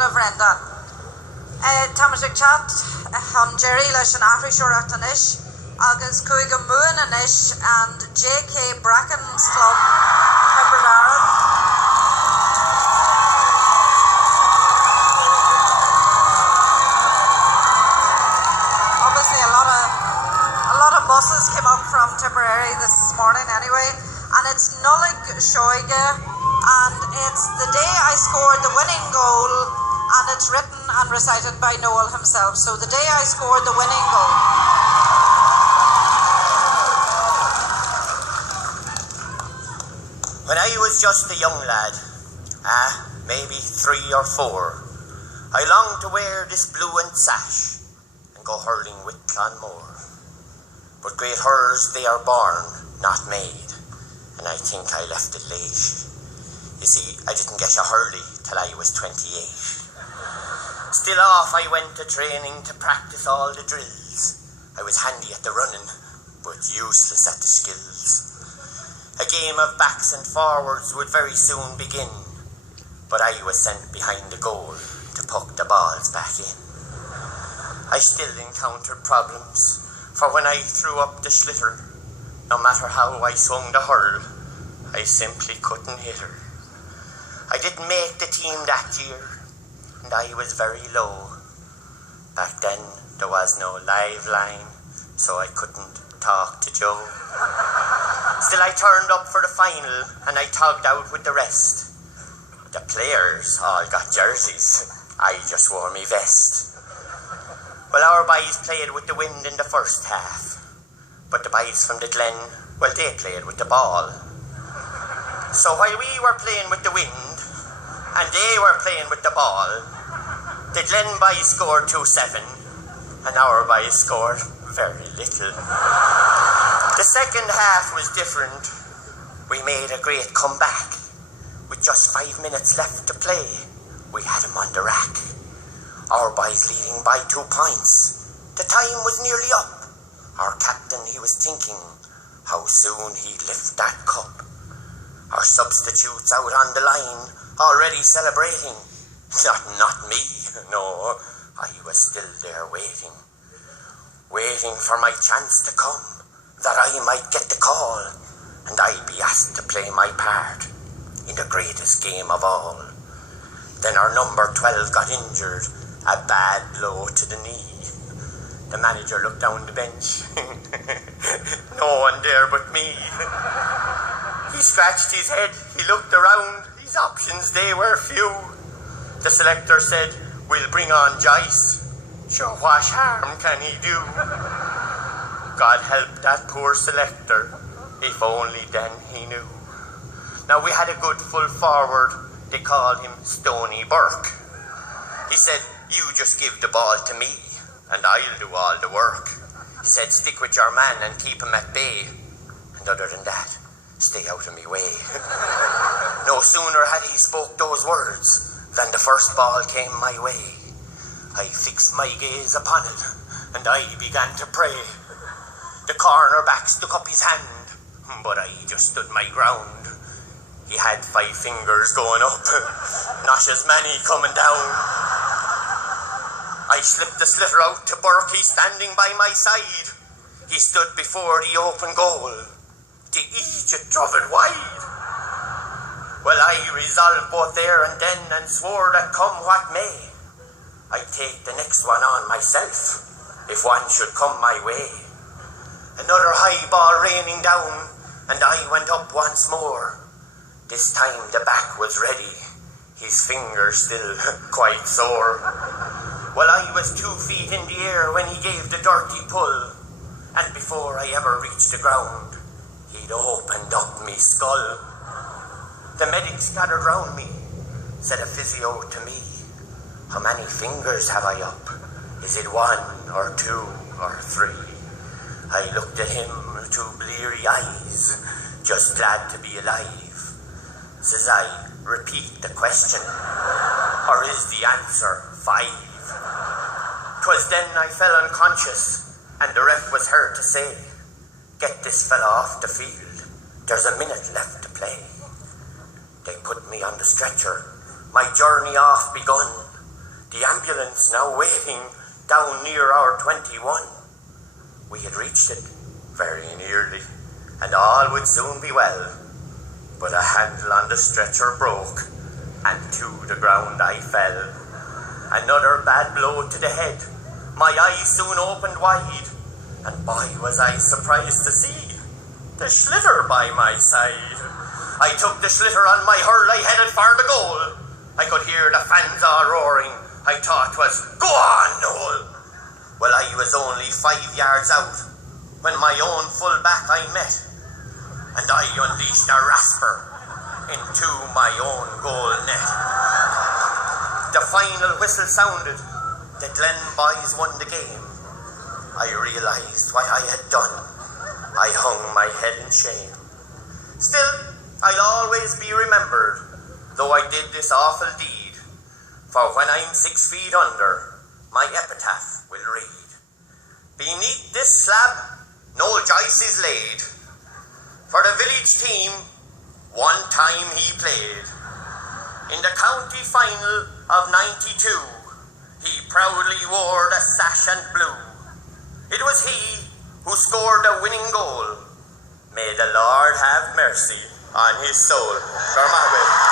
of Brenda. Thomas chat on Jerry leis an ahrí seoireacht anis agus cúig go muin anis and JK Brackens Club Tipperary. Obviously a lot of buses came up from Tipperary this morning anyway, and it's Noel Joyce, and it's the day I scored the winning goal, and it's written and recited by Noel himself. So the day I scored the winning goal. When I was just a young lad, maybe 3 or 4, I longed to wear this blue and sash and go hurling with Clonmore. But great hurls they are born, not made, and I think I left it late. You see, I didn't get a hurley till I was 28. Still off I went to training to practice all the drills. I was handy at the running, but useless at the skills. A game of backs and forwards would very soon begin, but I was sent behind the goal to poke the balls back in. I still encountered problems, for when I threw up the schlitter, no matter how I swung the hurl, I simply couldn't hit her. I didn't make the team that year, and I was very low. Back then there was no live line, so I couldn't talk to Joe. Still I turned up for the final, and I togged out with the rest. The players all got jerseys, I just wore me vest. Well, our boys played with the wind in the first half, but the boys from the Glen, well, they played with the ball. So while we were playing with the wind, and they were playing with the ball, the Glen boys scored 2-7, and our boys scored very little. The second half was different. We made a great comeback. With just 5 minutes left to play, we had them on the rack. Our boys leading by 2 points. The time was nearly up. Our captain, he was thinking how soon he'd lift that cup. Our substitutes out on the line, already celebrating. Not me, no. I was still there waiting for my chance to come, that I might get the call, and I'd be asked to play my part in the greatest game of all. Then our number 12 got injured, a bad blow to the knee. The manager looked down the bench. No one there but me. He scratched his head, he looked around, his options they were few. The selector said, "We'll bring on Joyce. Sure, what harm can he do?" God help that poor selector, if only then he knew. Now we had a good full forward, they called him Stony Burke. He said, "You just give the ball to me, and I'll do all the work." He said, "Stick with your man and keep him at bay, and other than that, stay out of me way." No sooner had he spoke those words than the first ball came my way. I fixed my gaze upon it, and I began to pray. The cornerback stuck up his hand, but I just stood my ground. He had 5 fingers going up, not as many coming down. I slipped the slitter out to Burke, he standing by my side. He stood before the open goal. The Egypt drove it wide. Well, I resolved both there and then and swore that come what may, I'd take the next one on myself, if one should come my way. Another high ball raining down, and I went up once more. This time the back was ready, his fingers still quite sore. Well, I was 2 feet in the air when he gave the dirty pull, and before I ever reached the ground, he'd opened up me skull. The medics gathered round me, said a physio to me, "How many fingers have I up? Is it 1 or 2 or 3? I looked at him, 2 bleary eyes, just glad to be alive. Says I, "Repeat the question, or is the answer 5? 'Twas then I fell unconscious, and the ref was heard to say, "Get this fella off the field, there's a minute left to play." They put me on the stretcher, my journey off begun, The ambulance now waiting down near our 21. We had reached it very nearly, and all would soon be well. But a handle on the stretcher broke, and to the ground I fell. Another bad blow to the head. My eyes soon opened wide, and boy was I surprised to see the schlitter by my side. I took the schlitter on my hurl, I headed for the goal. I could hear the fans all roaring. I thought 'twas, "Go on, Noel." Well, I was only 5 yards out when my own full back I met, and I unleashed a rasper into my own goal net. The final whistle sounded. The Glen boys won the game. I realised what I had done. I hung my head in shame. Still, I'll always be remembered, though I did this awful deed. For when I'm 6 feet under, my epitaph will read, "Beneath this slab, Noel Joyce is laid. For the village team, one time he played. In the county final of 92, he proudly wore the sash and blue. It was he who scored the winning goal. May the Lord have mercy on his soul." Garmahweh.